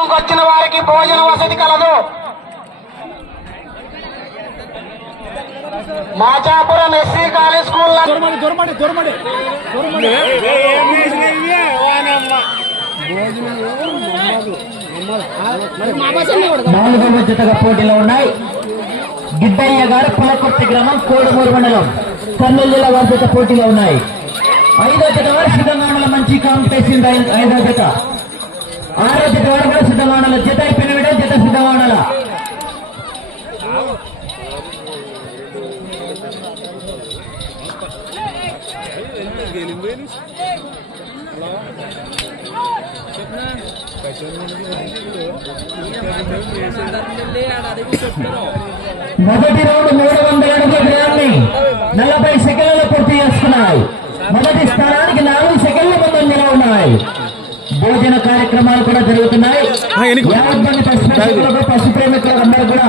వచ్చిన వారికి భోజన వసతి కలదు. మాచాపురం ఎస్సీ కాలేజ్ స్కూల్ నాలుగవ జతగా పోటీలో ఉన్నాయి. గిడ్డయ్య గారు పులకొర్తి గ్రామం కోడుమూరు మండలం. కర్నూలు జిల్లా వారి జత పోటీలో ఉన్నాయి. ఐదో జత వారు సిద్ధంగా మంచి కాంపిటీషన్ ఐదో జత. ఆరో జత వారు కూడా సిద్ధంగా ఉండాలి జత అయిపోయిన విడ జత సిద్ధంగా ఉండాలా మొదటి రౌండ్ మూడు వందల అడుగుల దూరాన్ని నలభై సెకండ్లలో పూర్తి చేస్తున్నాయి మొదటి స్థానానికి నాలుగు సెకండ్ల ముందు నిలవ ఉన్నాయి భోజన కార్యక్రమాలు కూడా జరుగుతున్నాయి. పశు ప్రేమికులకు పశు ప్రేమికులకు అందరూ కూడా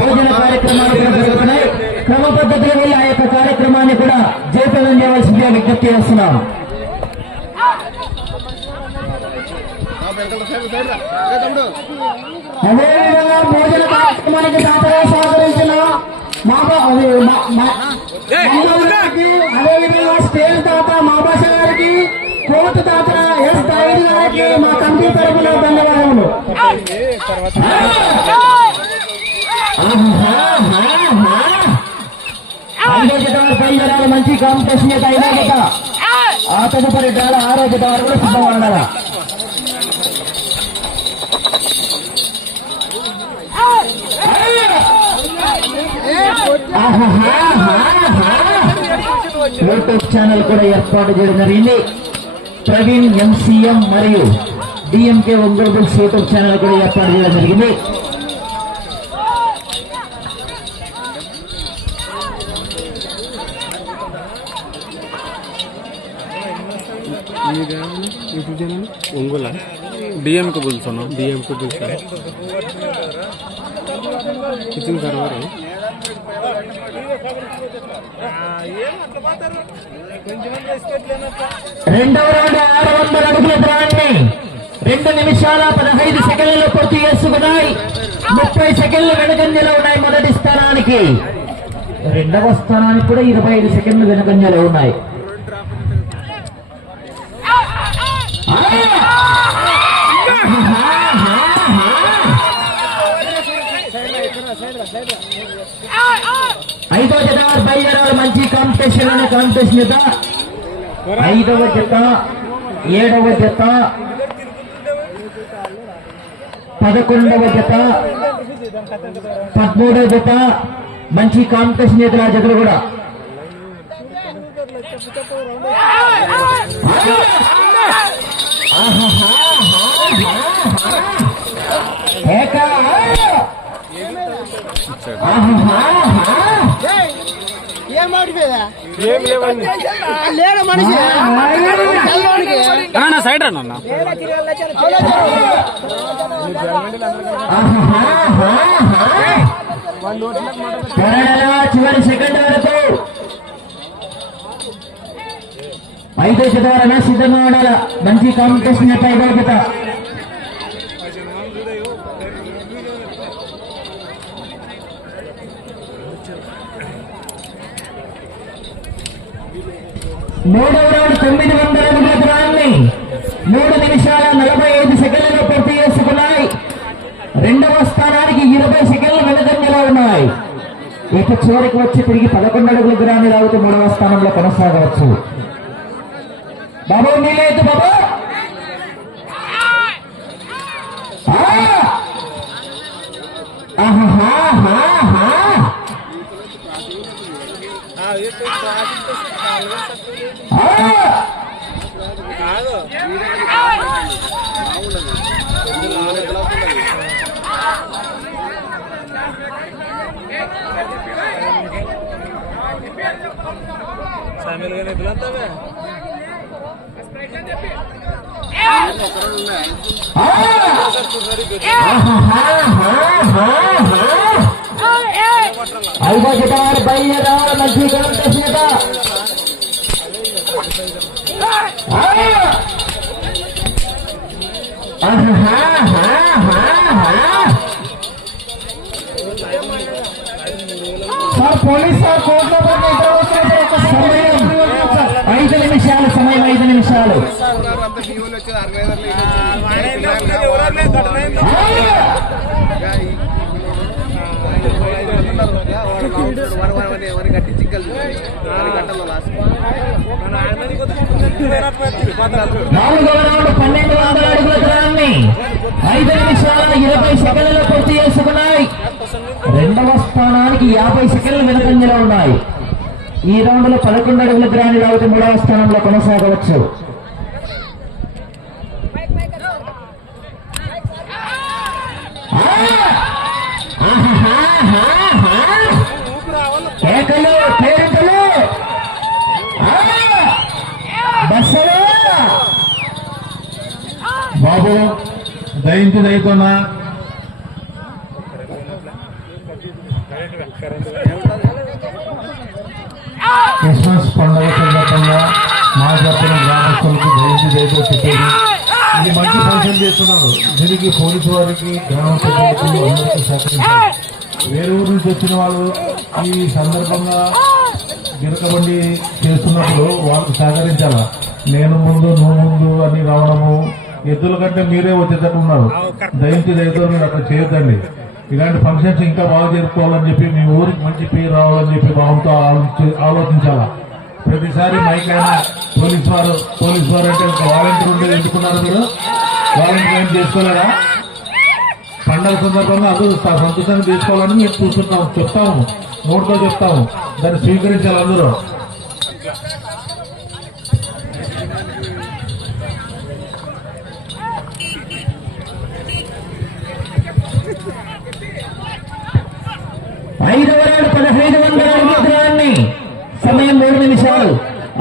భోజన కార్యక్రమాలు కూడా జరుగుతున్నాయి. క్రమ పద్ధతిలో వెళ్ళి ఆ యొక్క కార్యక్రమాన్ని కూడా జయప్రదం చేయవలసిందిగా విజ్ఞప్తి చేస్తున్నాం. అదేవిధంగా భోజన కార్యక్రమానికి దాతగా సహకరించిన మాబా అదేవిధంగా స్టేజ్ దాత మాబాష గారికి కోర్టు దాత ఎస్ దాయిడ్ గారికి మా కమిటీ తరఫున ధన్యవాదములు. ఐదో జత మంచి కాంపిటీషన్ అయితే ఐదో జత ఆ తదుపరి డాల ఆరో కూడా సిద్ధంగా ఉండాలా? యూట్యూబ్ ఛానల్ కూడా ఏర్పాటు చేయడం జరిగింది. ప్రవీణ్ ఎంసీఎం మరియు DMK Ongole books YouTube channel కూడా ఏర్పాటు చేయడం జరిగింది యూట్యూబ్ ఛానల్ ఒంగోల డిఎంకి పిలుస్తున్నాం డిఎంకి పిలుస్తా కిచెన్ సర్వర్ రెండవ రౌండ్ ఆరు వందల అడుగుల దూరాన్ని రెండు నిమిషాల పదహైదు సెకండ్లు పూర్తి చేసుకున్నాయి. ముప్పై సెకండ్లు వెనుకంజలో ఉన్నాయి మొదటి స్థానానికి. రెండవ స్థానానికి కూడా ఇరవై ఐదు సెకండ్లు వెనుకంజలో ఉన్నాయి. జత వారు మంచి కాంపిటీషన్ అనే కాంపిటీషన్ జత ఐదవ జత ఏడవ జత పదకొండవ జత పదమూడవ జత మంచి కాంపిటీషన్ జతలు ఆ జతలు కూడా ఏకా లేడు మనిషి నా సైడ్ అన్న త్వరగా చివరి సెకండ్ వరకు ఐదో శతవరణ సిద్ధంగా ఉండాల? మంచి కాంపిటీషన్ యొక్క ఐదో జత మూడవ రౌండ్ తొమ్మిది వందల అడుగుల దూరాన్ని మూడు నిమిషాల నలభై ఐదు సెకండ్లలో పూర్తి చేసుకున్నాయి. రెండవ స్థానానికి ఇరవై సెకండ్లు వెనుకంజలో ఉన్నాయి. ఇక చివరికి వచ్చి తిరిగి పదకొండు అడుగుల దూరాన్ని లాగుతూ మూడవ స్థానంలో కొనసాగవచ్చు. బాబు నీలేదు బాబు. ఆహా ये तो आज तो कालवा सकते हैं। आ दो शामिल करने बुलाता तो मैं। हाँ। సార్ పోలీస్ సార్ కోర్టులో పడిన ఇద్దరు వస్తున్నారు సార్, ఒక్క సమయం ఐదు నిమిషాలు సమయం ఐదు నిమిషాలు నాలుగవ రౌండ్ పన్నెండు వందల అడుగుల దూరాన్ని ఐదు నిమిషాల ఇరవై సెకండ్లలో పూర్తి చేసుకున్నాయి రెండవ స్థానానికి యాభై సెకండ్లు వెనుకంజలో ఉన్నాయి ఈ రౌండ్లో పదకొండు అడుగుల దూరాన్ని లాగితే మూడవ స్థానంలో కొనసాగవచ్చు ఆహా. బాబు దయించి క్రిస్మస్ పండుగ సందర్భంగా మా చెప్పిన గ్రామస్తులకు జయంతి దయతో చెప్పేది ఇది మంచి ఫంక్షన్ చేస్తున్నారు. దీనికి పోలీసు వారికి గ్రామ అందరికీ సహకరించారు వేరే ఊరు నుంచి వచ్చిన వాళ్ళు ఈ సందర్భంగా గిరకబండి చేస్తున్నప్పుడు వాళ్ళకు సహకరించాలా? నేను ముందు నువ్వు ముందు అని రావడము ఎద్దుల కంటే మీరే వచ్చేటట్టు ఉన్నారు దయించి దయతో మీరు అక్కడ చేయొద్దండి. ఇలాంటి ఫంక్షన్స్ ఇంకా బాగా జరుపుకోవాలని చెప్పి మీ ఊరికి మంచి పేరు రావాలని చెప్పి భావంతో ఆలోచి- ఆలోచించాలా? ప్రతిసారి మైక్ అయినా పోలీస్ వారు పోలీస్ వారు అంటే ఒక వాలంటీర్ ఉండేది ఎందుకున్నారు మీరు? వాలంటీర్ ఏం చేసుకోలేరా పండగ సందర్భంగా అందరూ స- సంతోషంగా తీసుకోవాలని మేము చూస్తున్నాం చెప్తాము. నోటితో చెప్తాము. దాన్ని స్వీకరించాలి అందరూ.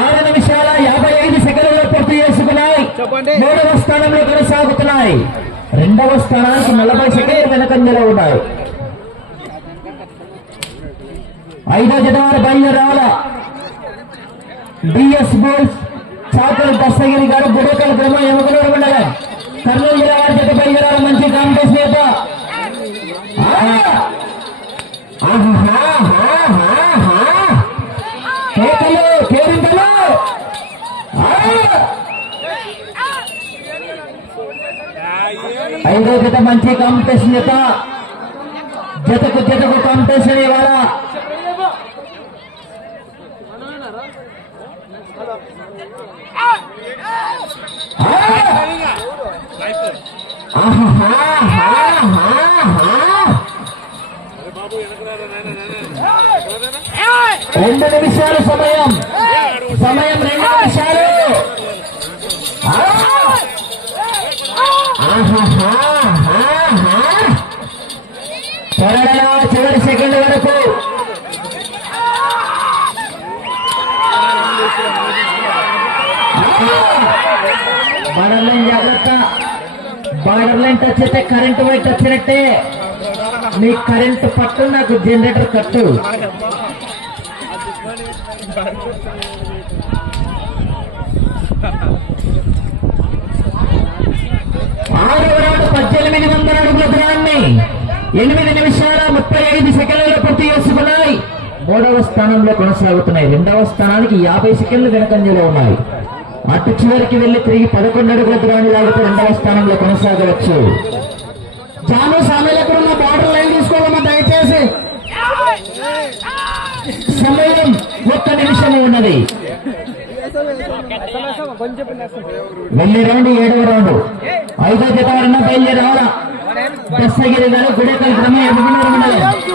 ఆరు నిమిషాల యాభై ఐదు సెకండ్లలో పూర్తి చేసుకున్నాయి. మూడవ స్థానంలో కొనసాగుతున్నాయి. రెండవ స్థానానికి నలభై సెకండ్లు వెనకంజలో ఉన్నాయి ఐదో జనవరి బయలుదేరాల డిఎస్ బోల్స్ చాకలి దస్తగిరి గారు గుడకల గ్రామం ఎమకలూరు మండలం కర్నూలు జిల్లా వారి జత బయలుదేరాల మంచి కాంపిటేషన్ చేత కేకలు కేరింతలు ఐదో జత మంచి కాంపిటీషన్ జత జతకు జతకు కాంపిటీషన్ ఇవాళ రెండు నిమిషాలు సమయం. సమయం రెండు నిమిషాలు. ఆహా. ఆహాహాహాహా. చివరి సెకండ్ వరకు. బార్డర్ జాగ్రత్త. టచ్ అయితే కరెంట్ వైట్ వచ్చినట్టే. మీ కరెంట్ పట్టు నాకు జనరేటర్ కట్టు. ఆరవ నాడు పద్దెనిమిది వందల అడుగుల దూరాన్ని. ఎనిమిది నిమిషాల ముప్పై ఐదు సెకండ్లలో పూర్తి చేసుకున్నాయి. మూడవ స్థానంలో కొనసాగుతున్నాయి. రెండవ స్థానానికి యాభై సెకండ్లు వెనకంజలో ఉన్నాయి. అటు చివరికి వెళ్ళి తిరిగి పదకొండు అడుగుల దూరాన్ని లాగితే రెండవ స్థానంలో కొనసాగవచ్చు. జాను సామెలకు ఉన్న బార్డర్ లైన్ తీసుకోవడం దయచేసి. సమయం ఒక్క నిమిషము ఉన్నది. వెళ్ళి రౌండ్ ఏడవ రౌండ్. ఐదో జత వారన్నా బయలుదేరి రావాలా దస్తగిరి గారు గుడేకల్ క్రమ ఎదుగునూరు మండలం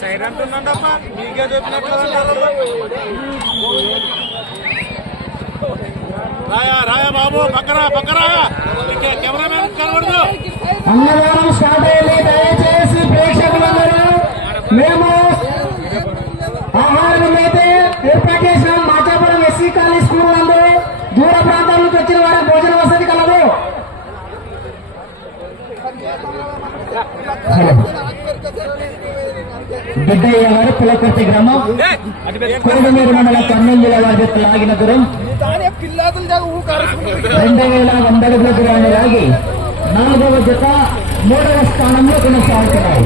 సైడ్ అంటున్నాడప్ప మీకే చెప్పినట్లు రాయా రాయా బాబు పక్కరా పక్కరా. కెమెరామెన్ కనబడదు. స్టార్ట్ అయ్యింది దయచేసి ప్రేక్షకులందరూ మేము ఆహారం అయితే ఏర్పాటు చేసినాం మాచాపురం ఎస్సీ కాలనీ స్కూల్ నందు దూర ప్రాంతాల నుంచి వచ్చిన వారి భోజన వసతి కలదు బిడ్డయ్య గారు పులకుర్తి గ్రామం కోడమూరు మండల కర్నూలు జిల్లా వారి జట్టు లాగిన దూరం రెండు వేల వంద అడుగుల దూరాన్ని లాగి నాలుగవ జత మూడవ స్థానంలో కొనసాగుతున్నాయి.